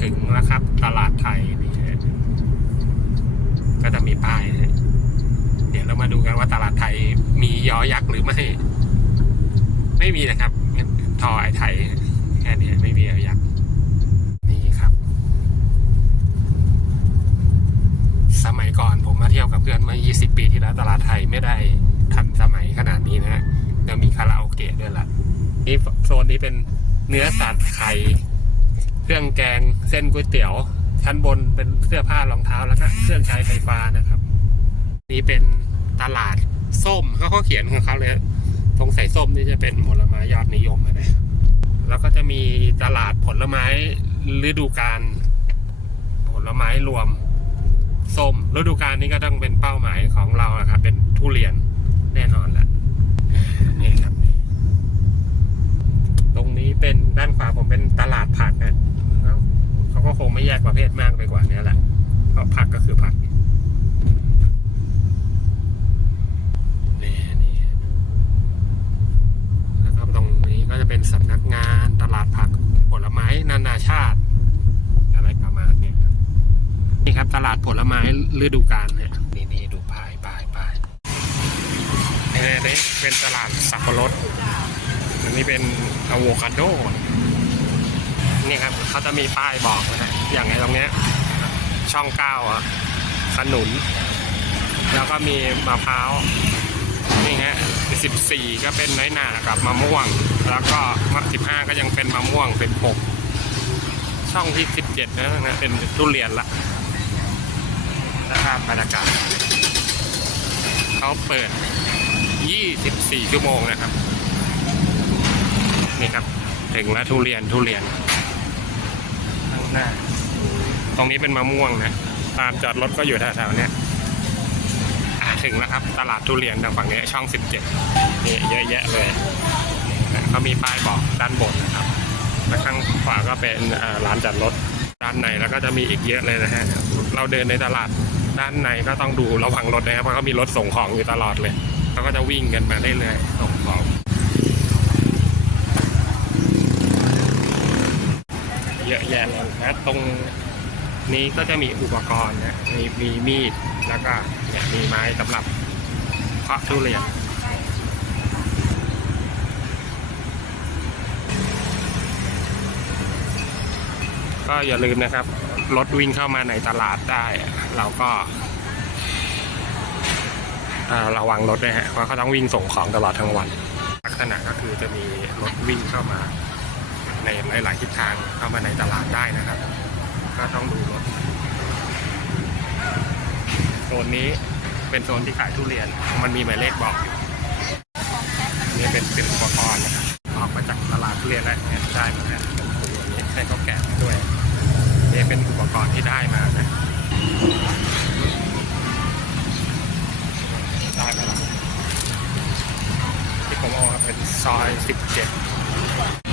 ถึงแล้วครับ ตลาดไทยนี่ก็จะมีป้ายเดี๋ยวเรามาดูกันว่าตลาดไทยมียอยักษ์หรือไม่ ไม่มีนะครับทอไอไทยแค่นี้ไม่มียอยักษ์นี่ครับ สมัยก่อนผมมาเที่ยวกับเพื่อนมา20 ปีที่แล้วตลาดไทยไม่ได้ทันสมัยขนาดนี้นะฮะมีคาราโอเกะด้วยล่ะนี่โซนนี้เป็นเนื้อสัตว์ไข่ เครื่องแกงเส้นก๋วยเตี๋ยว ชั้นบนเป็นเสื้อผ้ารองเท้าแล้วก็เครื่องใช้ไฟฟ้านะครับ นี่เป็นตลาดส้มเขาก็เขียนของเขาเลยตรงใส่ส้มนี่จะเป็นผลไม้ยอดนิยมอะนะแล้วก็จะมีตลาดผลไม้ฤดูกาลผลไม้รวมส้มฤดูกาลนี้ก็ต้องเป็นเป้าหมายของเราอะครับเป็นทุเรียนแน่นอนแหละนี่ครับ ตรงนี้เป็นด้านขวาผมเป็นตลาดผักนะแล้วเขาก็ คงไม่แยกประเภทมากไปกว่านี้แหละ เพราะผักก็คือผักนี่นี่แล้วก็ตรงนี้ก็จะเป็นสำนักงานตลาดผักผลไม้นานาชาติ อะไรประมาณนี้นี่ครับตลาดผลไม้ฤดูกาลเนี่ยนี่นี่ดูป้ายป้ายป้ายนี่นี่เป็นตลาดสับปะรดอันนี้เป็นอะโวคาโด นี่ครับเขาจะมีป้ายบอกนะอย่างไงตรงเนี้ยช่องเก้าอะขนุน แล้วก็มีมะพร้าวนี่ฮะสิบสี่ก็เป็นน้อยหนากับมะม่วง แล้วก็มสิบห้าก็ยังเป็นมะม่วงเป็นปก ช่องที่สิบเจ็ดนะนะเป็นทุเรียนละนะครับบรรยากาศเขาเปิด 24 ชั่วโมงนะครับ นี่ครับ ถึงแล้วทุเรียนทุเรียน หน้า ตรงนี้เป็นมะม่วงนะตามจอดรถก็อยู่แถวๆเนี้ยถึงแล้วครับ ตลาดทุเรียนทางฝั่งนี้ช่อง 17นี่เยอะแยะเลยเขามีป้ายบอกด้านบนนะครับแล้วข้างขวาก็เป็นร้านจอดรถด้านในแล้วก็จะมีอีกเยอะเลยนะฮะเราเดินในตลาดด้านในก็ต้องดูระวังรถนะครับเพราะเขามีรถส่งของอยู่ตลอดเลยเขาก็จะวิ่งกันมาได้เลยๆส่งของ เยอะแยะเลยนะตรงนี้ก็จะมีอุปกรณ์นะมีมีมีดแล้วก็เนี่ยมีไม้สำหรับเพาะทุเรียนก็อย่าลืมนะครับรถวิ่งเข้ามาในตลาดได้ เราก็ระวังรถด้วยฮะเพราะเขาต้องวิ่งส่งของตลอดทั้งวัน ลักษณะก็คือจะมีรถวิ่งเข้ามา ในหลายๆทิศทางเข้ามาในตลาดได้นะครับ ก็ต้องดูรถโซนนี้เป็นโซนที่ขายทุเรียน มันมีหมายเลขบอกอยู่นี่เป็นเป็นอุปกรณ์นะครับออกมาจากตลาดทุเรียนแล้วได้มาแล้วเป็นตัวนี้ให้เขาแกะด้วยนี่เป็นอุปกรณ์ที่ได้มานะได้มาแล้วที่ผมเอาเป็นซอย 17